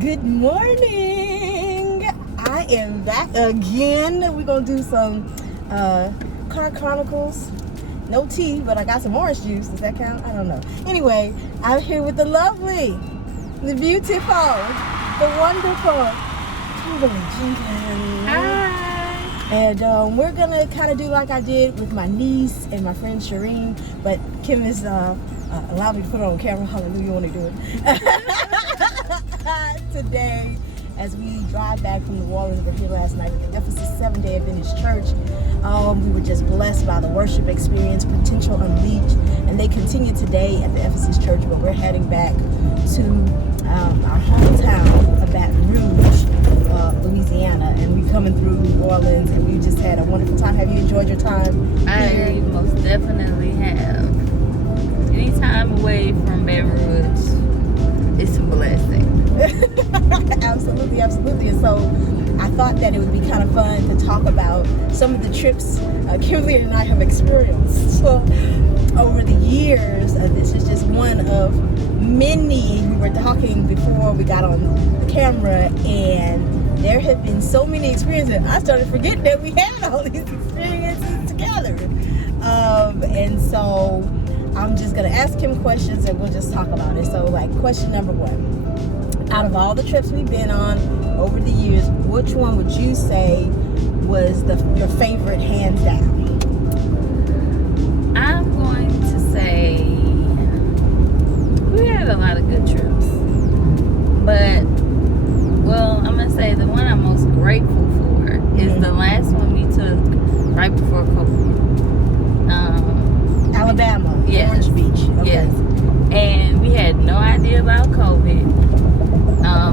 Good morning. I am back again. We're going to do some car chronicles. No tea, but I got some orange juice. Does that count? I don't know. Anyway, I'm here with the lovely, the beautiful, the wonderful Kimberly Jenkins. Hi. And we're going to kind of do like I did with my niece and my friend Shireen. But Kim is allowed me to put it on camera. Hallelujah, you want to do it. Today, as we drive back from New Orleans, we're here last night at the Ephesus Seventh-day Adventist Church. We were just blessed by the worship experience, Potential Unleashed, and they continue today at the Ephesus Church, but we're heading back to our hometown of Baton Rouge, Louisiana, and we're coming through New Orleans, and we just had a wonderful time. Have you enjoyed your time here? I most definitely have. Any time away from Baton Rouge, it's a blessing. Absolutely. And so I thought that it would be kind of fun to talk about some of the trips Kimberly and I have experienced. So over the years, this is just one of many. We were talking before we got on the camera, and there have been so many experiences. I started forgetting that we had all these experiences together. And so I'm just going to ask him questions and we'll just talk about it. So, like, question number one. Out of all the trips we've been on over the years, which one would you say was your favorite, hands down? I'm going to say we had a lot of good trips. But, well, I'm going to say the one I'm most grateful for is the last one we took right before COVID. Alabama, yes, Orange Beach. Okay. Yes. And we had no idea about COVID.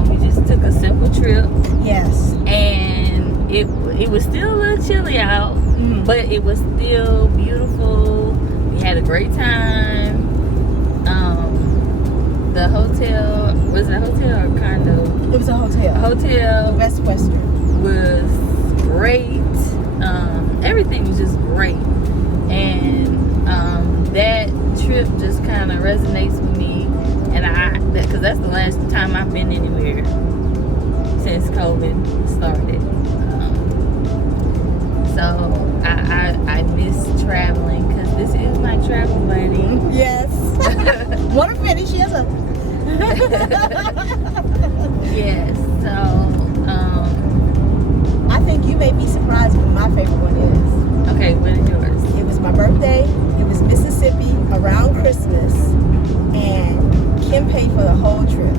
We just took a simple trip. Yes. And it was still a little chilly out, but it was still beautiful. We had a great time. The hotel, was it a hotel or condo? It was a hotel. Hotel. Best Western. Was great. Everything was just great. And that trip just kind of resonates with me. And because that's the last time I've been anywhere since COVID started. So I miss traveling because this is my travel buddy. Yes. Want to finish? Yes. Yes. So I think you may be surprised what my favorite one is. Okay, what is yours? It was my birthday. It was Mississippi around Christmas, and Kim paid for the whole trip.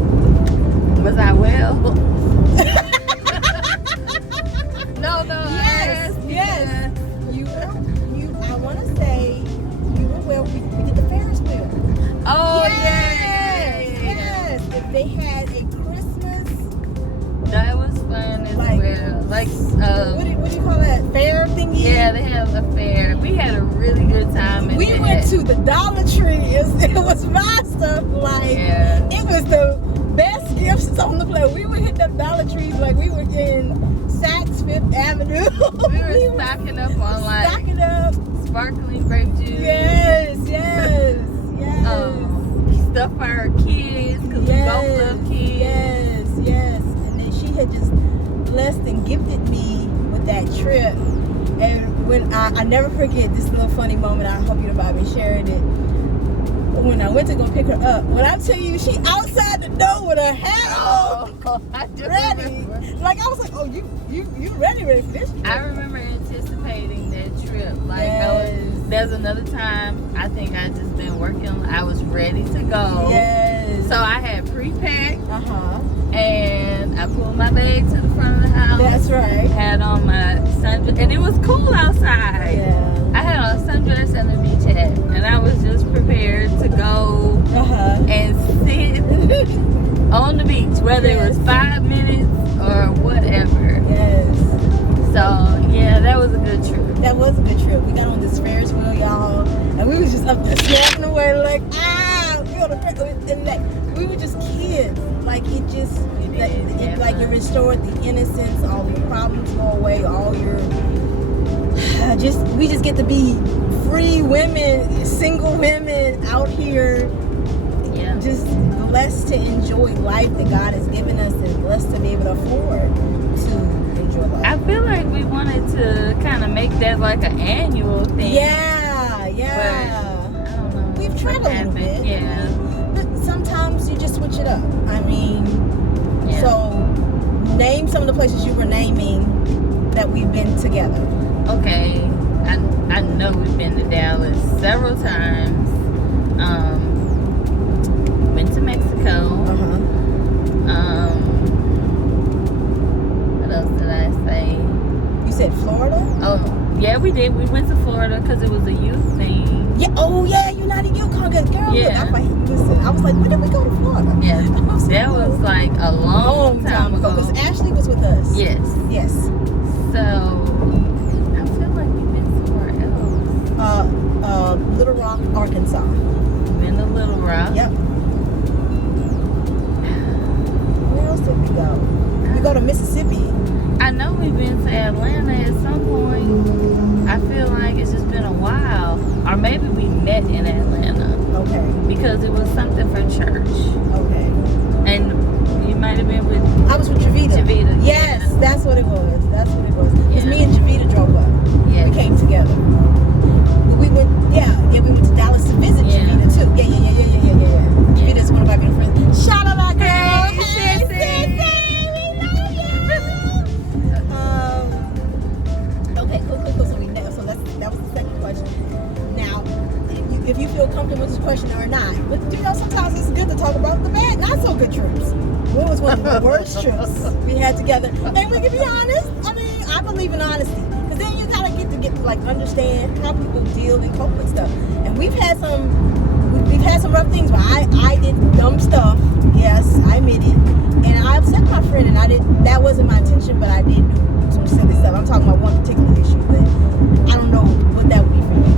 Was I well? No. Yes. You were. I want to say you were well. We did the Ferris wheel. Oh Yes. If they had a Christmas, that was fun as well. Like what do you call that? Fair thingy? Yeah, they have a fair. We had a really good time. We went to the Dollar Tree. It was my stuff. It was the best gifts on the planet. We would hit the Dollar Trees like we were in Saks Fifth Avenue. We were stocking up on sparkling grape juice. Yes. Stuff for our kids because we both love kids. Yes. And then she had just blessed and gifted me with that trip. And when I never forget this little funny moment, I hope you don't mind me sharing it. When I went to go pick her up, when I tell you she outside the door with her hat on, ready. Remember. Like I was like, oh, you ready for this trip. I remember anticipating that trip. There's another time I think I just been working. I was ready to go. Yes. So I had pre-packed. And I pulled my bag to the front of the house. That's right. Had on my sundress, and it was cool outside. Yeah. I had on a sundress and a beach hat, and I was just prepared to go and sit on the beach, whether it was 5 minutes or whatever. Yes. So yeah, that was a good trip. That was a good trip. We got on this Ferris wheel, y'all, and we was just up there snapping away like, we were just kids. Like it just, it restored the innocence. All the problems go away. All your, we just get to be free women, single women out here, just blessed to enjoy life that God has given us and us to be able to afford to enjoy life. I feel like we wanted to kind of make that like an annual thing. Yeah. But I don't know. We've tried what a little happened. bit. Yeah. But sometimes you just switch it up. I mean, Yeah. so name some of the places you were naming that we've been together. Okay. I know we've been to Dallas several times. Went to Mexico. What else did I say? You said Florida? Oh, yeah, we did. We went to Florida because it was a youth thing. Yeah. Oh, yeah. United Youth Congress. Girl, Yeah. look, listen. I was like, when did we go to Florida? Yeah, So that was like a long time ago. Because Ashley was with us. Yes. Yes. So, I feel like we've been somewhere else. Little Rock, Arkansas. Been to Little Rock. Yep. Where else did we go? We go to Mississippi. I know we've been to Atlanta at some point. I feel like it's just been a while. Or maybe we met in Atlanta. Okay. Because it was something for church. Okay. And you might have been with I was with Javita. Javita. Yes, Yeah. that's what it was. That's what it was. Because Yeah. me and Javita drove up. Yeah. We came together. We went, we went to Dallas to visit Yeah. Javita too. Yeah. Javita's one of my good friends. Shout out, my girl. Hey, Hey, Sissy. Sissy, we love you. Okay, cool. So that was the second question. Now, if you feel comfortable with this question or not, but sometimes it's good to talk about the bad, not so good trips. What was one of the worst trips we had together? And we can be honest. I mean, I believe in honesty. Because then you gotta get understand how people deal and cope with stuff. And we've had some rough things where I did dumb stuff. Yes, I admit it. And I upset my friend, and that wasn't my intention, but I did do some silly stuff. I'm talking about one particular issue, but I don't know what that would be for you.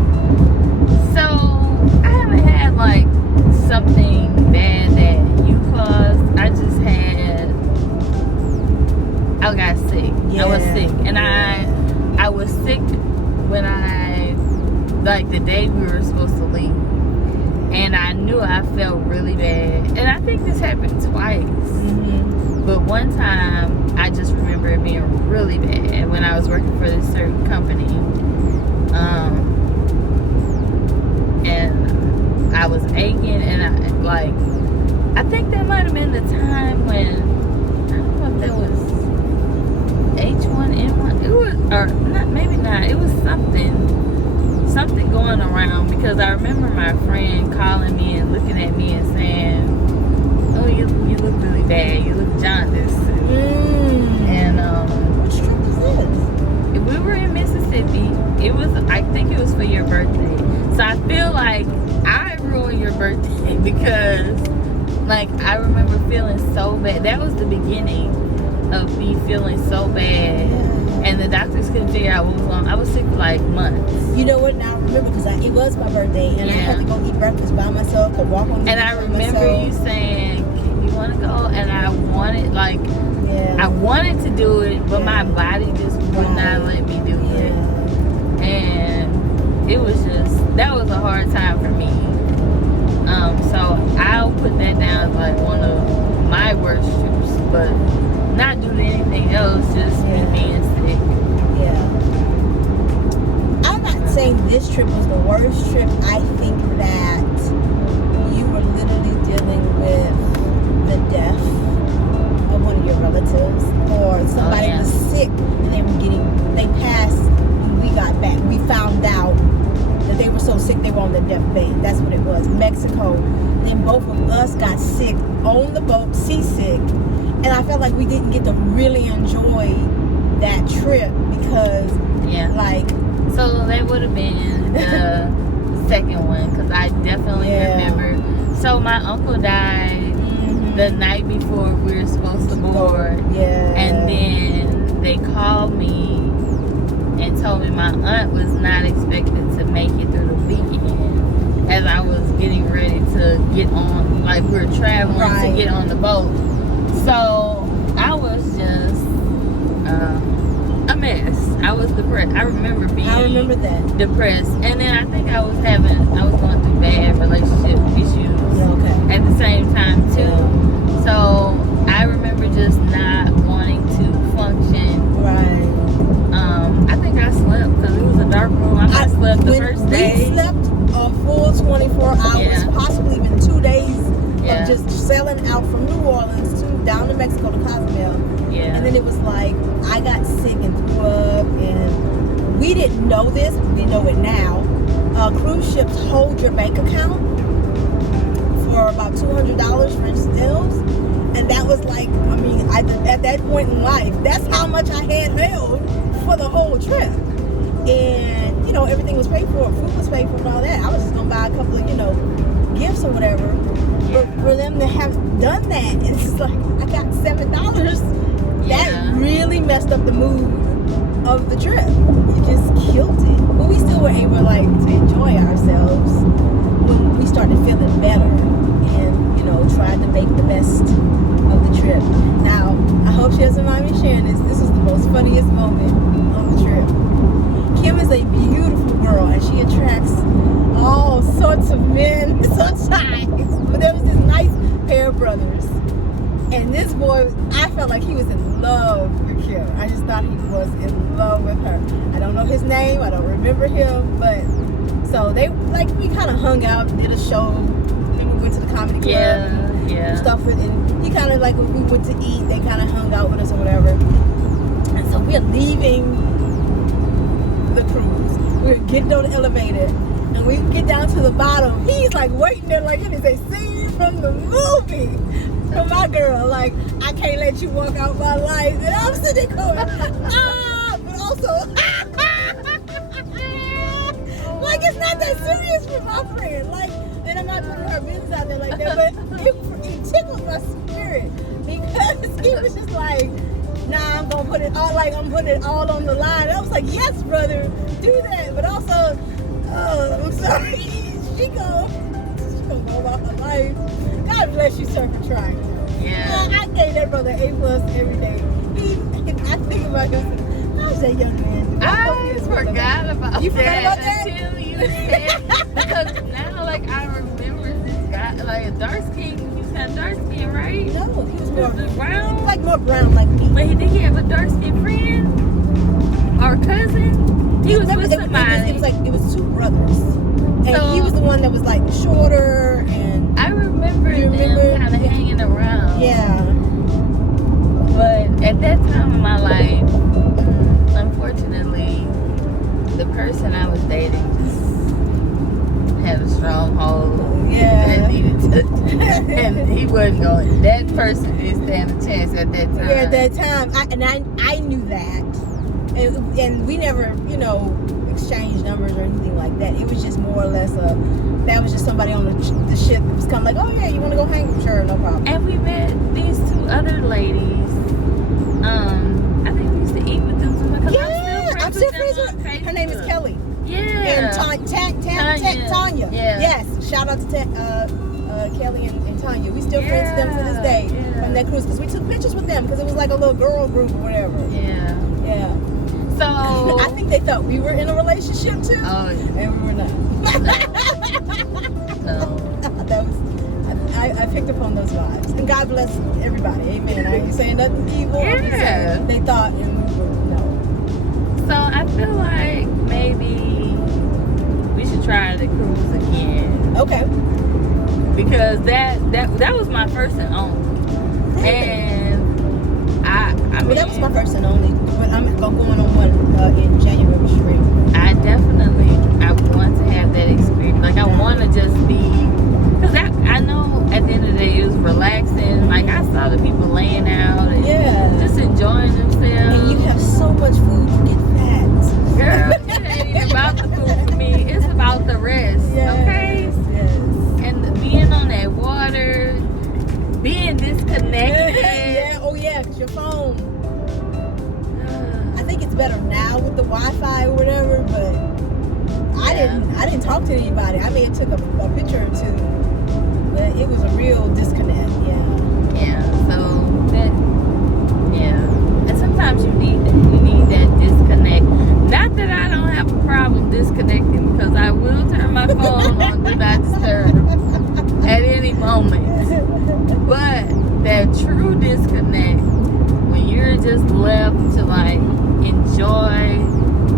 So, I haven't had like something bad that you caused. I just I got sick. Yeah. I was sick. And I was sick when like the day we were supposed to leave. And I knew I felt really bad. And I think this happened twice. Mm-hmm. But one time, I just remember it being really bad when I was working for this certain company. And I was aching, and I think that might have been the time when, I don't know if that was H1N1. It was, or not, maybe not. It was something going around, because I remember my friend calling me and looking at me and saying, "Oh, you look really bad. You look jaundiced." And which trip is this? we were in Mississippi. I think it was for your birthday. So I feel like I ruined your birthday because, like, I remember feeling so bad. That was the beginning of me feeling so bad. And the doctors couldn't figure out what was wrong. I was sick for like months. You know what? Now I remember, because it was my birthday, and I had to go eat breakfast by myself or walk on the And I remember you saying, "You want to go?" And I wanted, I wanted to do it, but my body just would not let me do it. And it was that was a hard time for me. So I'll put that down as like one of my worst trips, but not due to anything else, just me being sick. I'm not saying this trip was the worst trip. I think that you were literally dealing with the death of one of your relatives, or somebody was sick and they passed when we got back. We found out that they were so sick they were on their deathbed. That's what it was. Mexico. Then both of us got sick on the boat, seasick. And I felt like we didn't get to really enjoy that trip because, So that would have been the second one, because I definitely remember. So my uncle died the night before we were supposed to board. And then they called me and told me my aunt was not expected to make it through the weekend, as I was getting ready to get on, like we were traveling to get on the boat. So I was just a mess. I was depressed. I remember being depressed. And then I think I was going through bad relationship issues at the same time too. So I remember just not out from New Orleans to down to Mexico to Cozumel. Yeah. And then it was like, I got sick and threw up, and we didn't know this. We know it now. Cruise ships hold your bank account for about $200 for incidentals. And that was like, I mean, at that point in life, that's how much I had held for the whole trip. And, you know, everything was paid for, food was paid for and all that. I was just going to buy a couple of, you know, gifts or whatever. But for them to have done that, it's like, I got $7. That really messed up the mood of the trip. It just killed it. But we still were able, like, to enjoy ourselves when we started feeling better and, you know, tried to make the best of the trip. Now, I hope she doesn't mind me sharing this. This is the most funniest moment on the trip. Kim is a beautiful girl, and she attracts all sorts of men sometimes. But there was this nice pair of brothers, and this boy, I felt like he was in love with Kim. I just thought he was in love with her. I don't know his name, I don't remember him, but so they, like, we kind of hung out, did a show, then we went to the comedy club and stuff with, and he kind of, like, when we went to eat, they kind of hung out with us or whatever. And so we're leaving the cruise. We're getting on the elevator, and we get down to the bottom. He's like waiting there like it is a scene from the movie. For my girl, like, I can't let you walk out my life. And I'm sitting there going, but also, like, it's not that serious for my friend. Like, and I'm not putting her business out there like that, but it tickled my spirit because he was just like, nah, I'm gonna put it all, like, I'm putting it all on the line. I was like, yes, brother, do that. But also, I'm sorry, she gonna go about her life. God bless you, sir, for trying. Yeah. I gave that brother A+ every day. I think about him. How's that young man? I forgot about you forgot about that until you said, because now, like, I remember this guy, like a dark skin. He's kind of dark skin, right? No, he was more brown. Like more brown, like me. But did he have a dark skinned friend or cousin? He was with somebody. It was two brothers, and so, he was the one that was like shorter. And I remember them kind of hanging around. Yeah. But at that time in my life, unfortunately, the person I was dating just had a strong hold. Yeah. That needed to, and he wasn't going. That person didn't stand a chance at that time. Yeah, at that time, I knew that, and we never, you know, exchanged numbers or anything like that. It was just more or less that was just somebody on the ship that was kind of like, oh yeah, you want to go hang? Sure, no problem. And we met these two other ladies. I think we used to eat with them. Yeah, I'm still friends with her. Her name is Kelly. Yeah. And Tanya. Yeah. Yes. Shout out to Kelly and Tanya. We still friends with them to this day from that cruise because we took pictures with them because it was like a little girl group or whatever. Yeah. Yeah. So I think they thought we were in a relationship too. Oh, yeah. And we were not. No. That was. I picked up on those vibes. And God bless everybody. Amen. I ain't saying nothing evil. Yeah. They thought, and we were no. So I feel like maybe we should try the cruise again. Okay. Because that was my first and only. And I mean, well, that was my first and only. But I'm going on one in January straight. I want to have that experience. Like, I want to just be, because I know at the end of the day it was relaxing. Like, I saw the people laying out and just enjoying themselves. And you have so much food, you get fat. Girl, it ain't even about the food for me. It's about the rest. Okay? Yes. And being on that water, being disconnected. Yeah. Oh yeah, because your phone. I think it's better now with the Wi-Fi or whatever, but I didn't talk to anybody. I may have took a picture or two, but it was a real disconnect. Yeah. So that. Yeah. And sometimes you need that disconnect. Not that I don't have a problem disconnecting, because I will turn my phone on do not disturb at any moment. But that true disconnect, when you're just left to, like, enjoy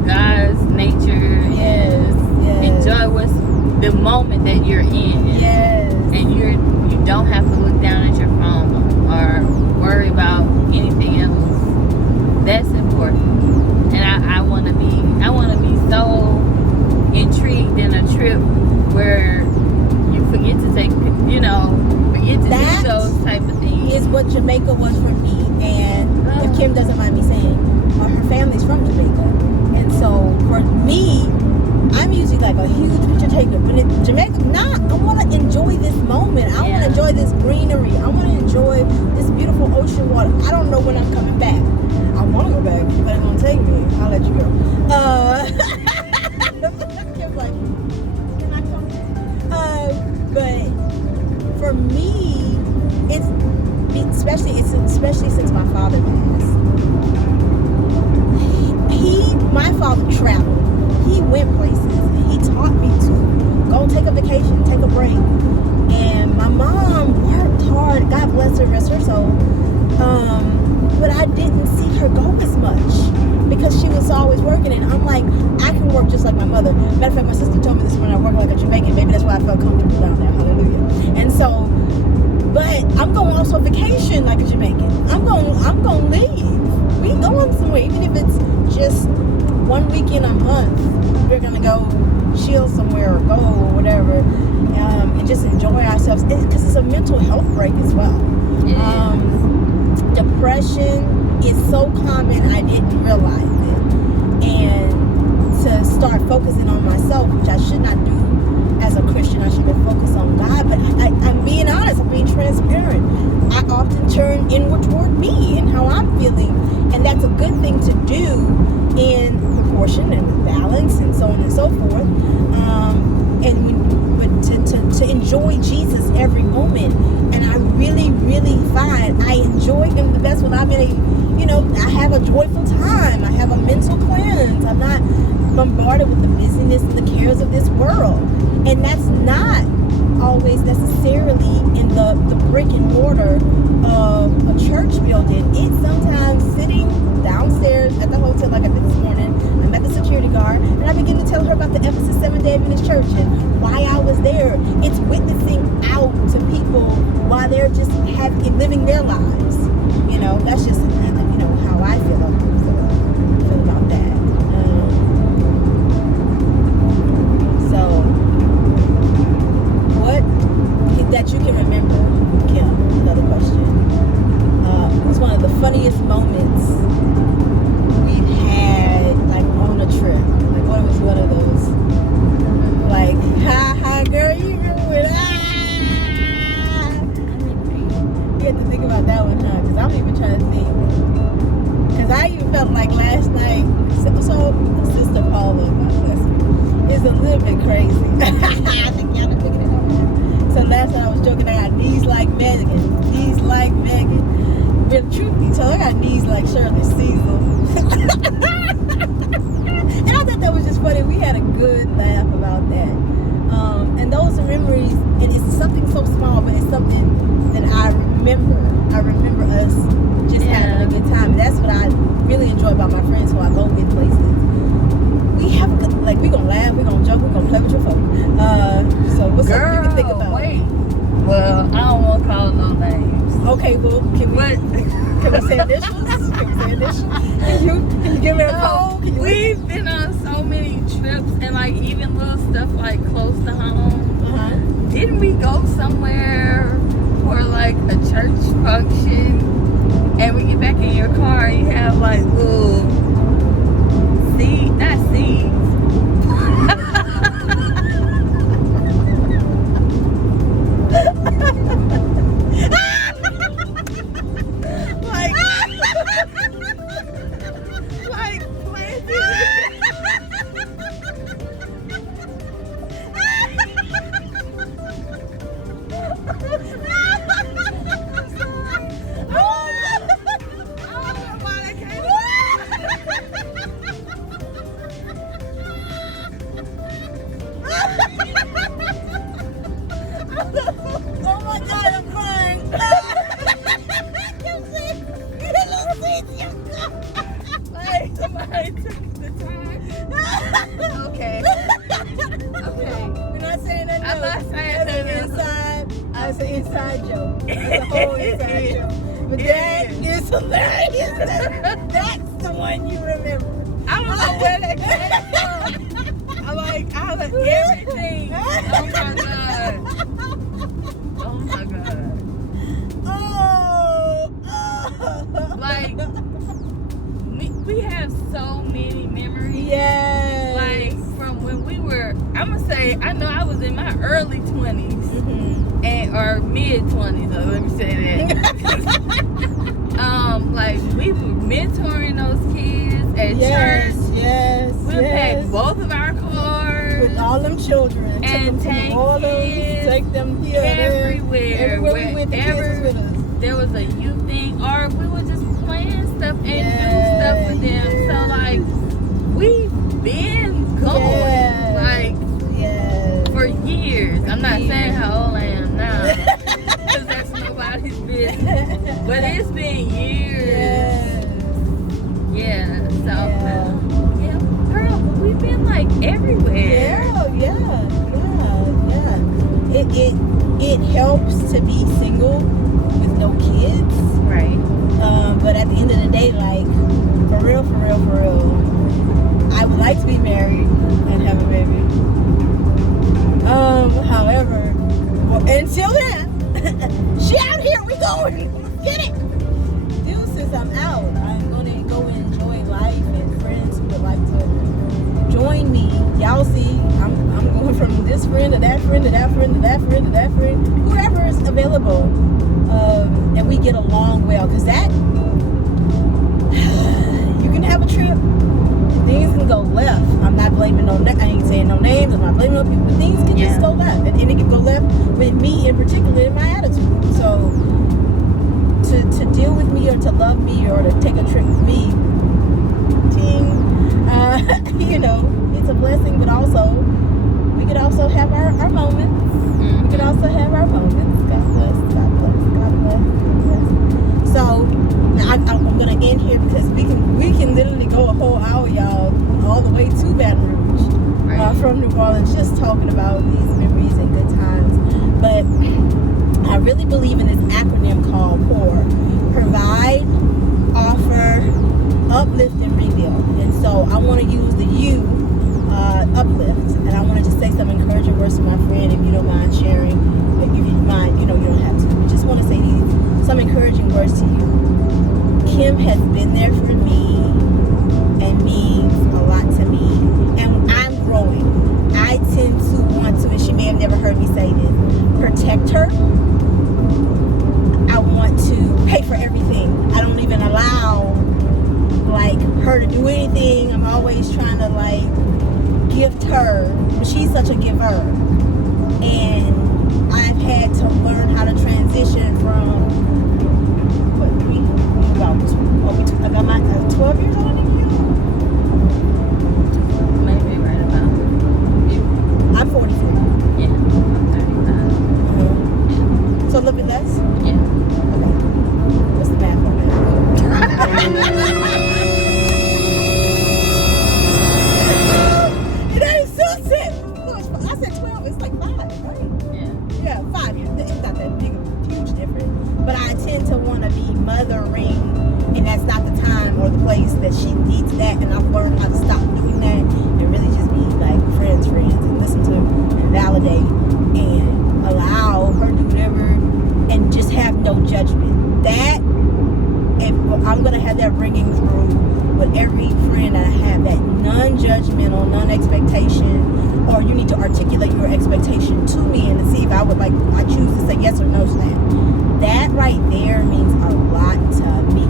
God's nature and enjoy what's the moment that you're in. Yes. And you don't have to look down at your phone or worry about anything else. That's important. And I want to be so intrigued in a trip where you forget to take, forget to do those type of things. Is what Jamaica was for me, and if Kim doesn't mind me saying, her family's from Jamaica, and so for me, I'm usually like a huge picture taker, but in Jamaica, I want to enjoy this moment. I want to enjoy this greenery. I want to enjoy this beautiful ocean water. I don't know when I'm coming back. I want to go back, but it's gonna take me. I'll let you go. Kim's like, can I come? But for me, it's especially since my father passed. My father traveled. He went places, and he taught me to go take a vacation, take a break. And my mom worked hard. God bless her, rest her soul. But I didn't see her go as much because she was always working. And I'm like, I can work just like my mother. Matter of fact, my sister told me this when I work like a Jamaican. Maybe that's why I felt comfortable down there. Hallelujah. And so, but I'm going also vacation like a Jamaican. I'm going to leave. We going somewhere, even if it's just 1 weekend a month. We're going to go chill somewhere or go or whatever, and just enjoy ourselves. Because it's a mental health break as well. Depression is so common, I didn't realize it. And to start focusing on myself, which I should not do as a Christian, I should be focused on God. But I'm being honest, I'm being transparent. I often turn inward toward me and how I'm feeling. And that's a good thing to do in proportion and balance and so on and so forth. To enjoy Jesus every moment. And I really, really find I enjoy him the best when I'm in I have a joyful time. I have a mental cleanse. I'm not bombarded with the busyness and the cares of this world. And that's not always necessarily in the brick and mortar of a church building. It's sometimes sitting downstairs at the hotel like I did this morning. I met the security guard and I began to tell her about the Ephesus Seventh-day Adventist Church and why I was there. It's witnessing out to people while they're just living their lives. That's just how I feel about that. So what that you can remember, Kim, another question, was one of the funniest moments we've had, like, on a trip? Like, what was one of those, like, hi girl, you remember it? You have to think about that one, huh? Because I'm even trying to think. Because I even felt like last night, so Sister Paula, God bless her, is a little bit crazy. I think y'all are figuring it out. So last night I was joking, I got knees like Megan. But truth be told, I got knees like Shirley Caesar. And I thought that was just funny. We had a good laugh about that. And those are memories, and it's something so small, but it's something that I remember. I remember us just having a good time. That's what I really enjoy about my friends who I go with places. We have a good, like, we're going to laugh, we're going to joke, we're going to play with your phone. So what's something you can think about? Wait. Well, I don't want to call no names. Okay, well, can we say initials? Can you give me a call? We've been on so many trips and, like, even little stuff like close to home. Didn't we go somewhere for like a church function and we get back in your car and you have like little not seeds. like planted. trip. But that is hilarious. That's the one you remember. I don't know where that came from. I like out of everything. Oh my god. Oh my god. Like we have so many memories. Yes. Like from when we were, I'm gonna say, I know I was in my early 20s and or mid 20s. Let me say that. Like we were mentoring those kids at church. Yes. We packed both of our cars with all them children and take them here, everywhere. Everywhere we went, the kids was with us. There was a youth thing, or we were just playing stuff and do stuff with them. So like we've been going like for years. I'm not saying how old I am now, because that's nobody's business. But it's been years. Yeah. So girl, but we've been like everywhere. It helps to be single with no kids. Right. But at the end of the day, like, for real, I would like to be married and have a baby. However, until then, she out here, we going. Get it. Since I'm out, I'm gonna go enjoy life, and friends who would like to join me. Y'all see, I'm going from this friend to that friend to that friend to that friend to that friend, whoever is available, and we get along well. Cause that you can have a trip, things can go left. I'm not blaming I ain't saying no names. I'm not blaming no people. But things can just go left, and it can go left with me in particular in my attitude. So to deal with me or to love me or to take a trip with me, it's a blessing, but also we could also have our moments. We could also have our moments. God bless. So I'm gonna end here because we can literally go a whole hour, y'all, all the way to Baton Rouge, from New Orleans, just talking about these memories and good times. But I really believe in this acronym called POUR: provide, offer, uplift, and rebuild. And so I want to use the U, uplift, and I want to just say some encouraging words to my friend, if you don't mind sharing. If you mind, you don't have to. I just want to say some encouraging words to you. Kim has been there for me and means a lot to me, and I'm growing. I tend to want to, and she may have never heard me say this, protect her. I want to pay for everything. I don't even allow her to do anything. I'm always trying to gift her, but she's such a giver, and I've had to learn how to transition from I got my 12 years old in you. Maybe right about. I'm 43. Yeah, I'm 39. So a little bit less? Yeah. Okay. What's the math on that? It ain't so sick. I said 12, it's like 5, right? Yeah, 5 years. It's not that big of a huge difference. But I tend to want to be mothering, and that's not the time or the place that she needs that. And I've learned how to stop doing that and really just be friends, and listen to and validate and allow her to do whatever and just have no judgment. That, if I'm going to have that ringing through with every friend that I have, that non-judgmental, non-expectation, or you need to articulate your expectation to me and to see if I choose to say yes or no to that. That right there means a lot to me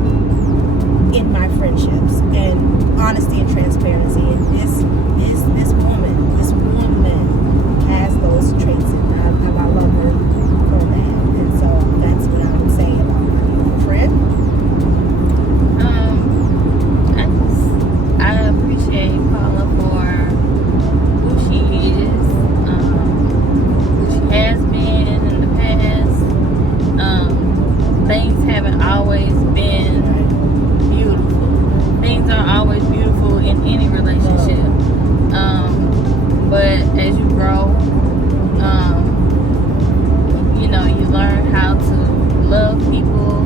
in my friendships, and honesty and transparency. And this woman has those traits, and I love her for that. And so that's what I would say about her. Friend? I appreciate Paula for who she is, who she has been in the past. Things haven't always been beautiful. Things aren't always beautiful in any relationship. But as you grow, you learn how to love people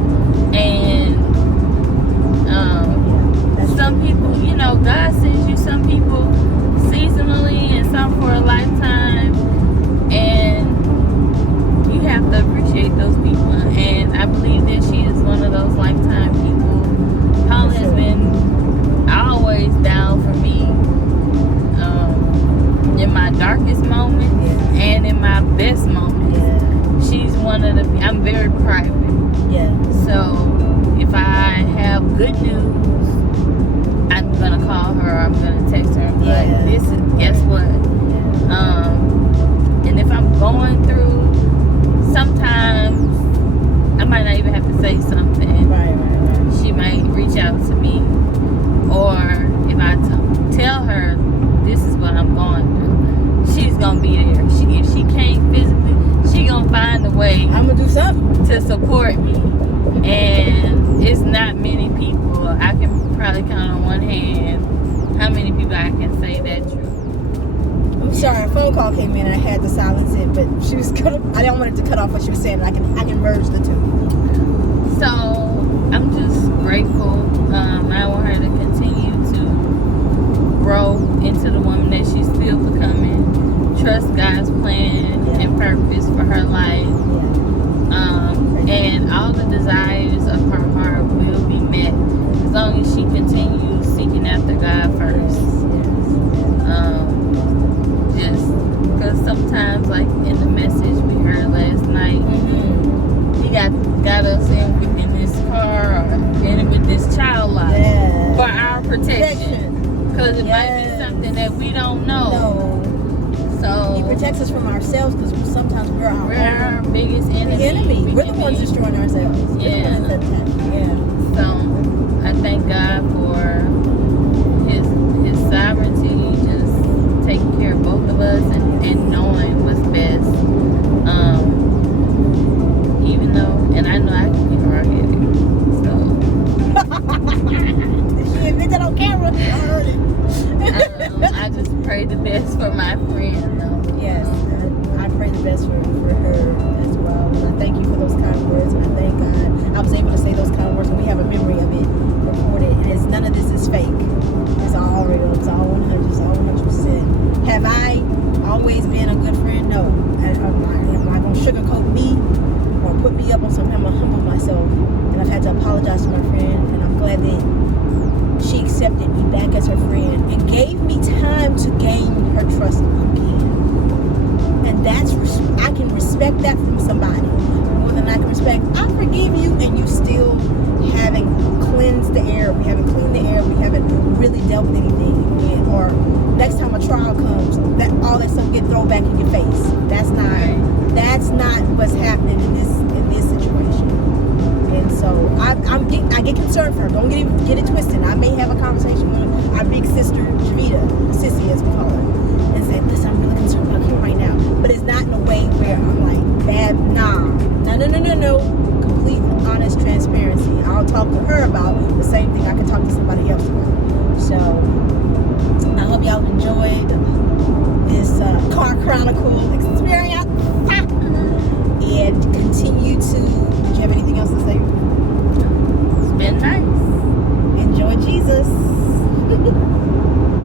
good news, I'm gonna call her, I'm gonna text her and be like, this is, guess what? And if I'm going through, sometimes I might not even have to say something. Right. She might reach out to me, or if I tell her this is what I'm going through, she's gonna be there. If she can't physically, she gonna find a way. I'm gonna do something to support me. And it's not many people. I can probably count on one hand how many people I can say that true. I'm sorry, a phone call came in and I had to silence it, but she was I didn't want it to cut off what she was saying. I can merge the two. So I'm just grateful. I want her to continue to grow into the woman that she's still becoming. Trust God's plan and purpose for her life. And all the desires of her heart will be met as long as she continues seeking after God first. Just because sometimes, like in the message we heard last night, he got us in this car or in with this child life for our protection. Because it might be something that we don't know. So He protects us from ourselves because sometimes we're our biggest enemy. We're the ones destroying ourselves. Yeah. So I thank God for His sovereignty, just taking care of both of us and knowing what's best. Even though, and I know I can be hard-headed. So she admit that on camera. I heard it. I just pray the best for my friend, though. Yes, I pray the best for her as well. And I thank you for those kind words, and I thank God I was able to say those kind of words, and we have a memory of it recorded. And none of this is fake. It's all real. It's all 100. It's all 100%. Have I always been a good friend? No. I'm not going to sugarcoat me or put me up on something. I'm going to humble myself, and I've had to apologize to my friend, and I'm glad that she accepted me back as her friend and gave me time to gain her trust again. And I can respect that from somebody more than I can respect, I forgive you, and you still haven't cleansed the air. We haven't cleaned the air. We haven't really dealt with anything. Or next time a trial comes, all that stuff get thrown back in your face. That's not what's happening in this situation. And so I get concerned for her. Don't get it twisted. I may have a conversation with our big sister, Javita, Sissy as we call her, and say, listen, I'm really concerned about him right now. But it's not in a way where I'm like, bad, no. Complete honest transparency. I'll talk to her about the same thing I can talk to somebody else about. So I hope y'all enjoyed this car chronicle experience. And continue to